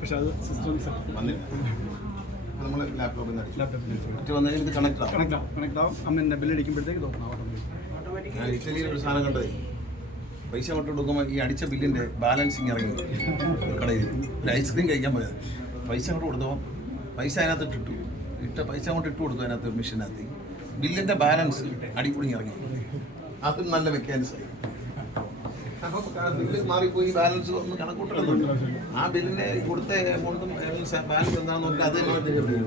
പക്ഷെ അത് സിസ്റ്റം വന്നില്ല. നമ്മൾ ലാപ്ടോപ്പിൽ നിന്ന് കണക്ട് ആവും. അമ്മ ബില്ലടിക്കുമ്പോഴത്തേക്ക് ഞാൻ ഇറ്റലിയിൽ ഒരു സാധനം കണ്ടത്, പൈസ അങ്ങോട്ട് കൊടുക്കുമ്പോൾ ഈ അടിച്ച ബില്ലിൻ്റെ ബാലൻസിങ് ഇറങ്ങി കടയിൽ ഒരു ഐസ്ക്രീം കഴിക്കാൻ പോയത്. പൈസ അങ്ങോട്ട് കൊടുത്തപ്പോൾ പൈസ അതിനകത്ത് ഇട്ട പൈസ അങ്ങോട്ട് ഇട്ട് കൊടുത്തു. അതിനകത്ത് മെഷീനകത്ത് ബില്ലിൻ്റെ ബാലൻസ് അടിക്കുടിങ്ങി ഇറങ്ങി. അതും നല്ല മെക്കാനിസമായി. അപ്പോൾ ബില്ല് മാറിപ്പോയി, ബാലൻസ് ഒന്ന് കണക്കൂട്ടുന്നുണ്ട്. ആ ബില്ലിൻ്റെ കൊടുത്ത എമൗണ്ടും ബാലൻസ് എന്താണെന്ന് നോക്കി അതേ തിരിച്ചു.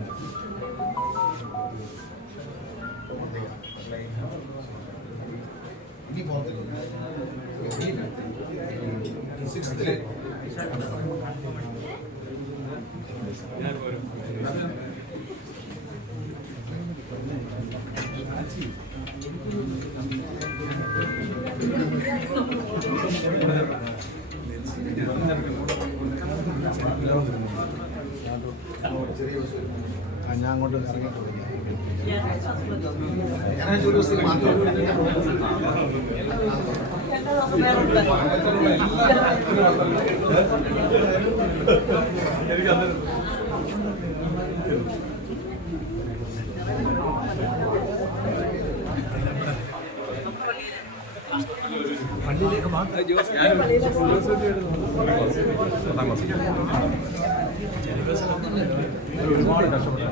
ഇനി സിക്സ്ത്തില് ഞാൻ അങ്ങോട്ട് ഇറങ്ങിയിട്ടുണ്ട്. ഞാൻ ഒരു ദിവസം മാത്രം പള്ളിയിലേക്ക് ഒരുപാട് കഷ്ടപ്പെട്ടു.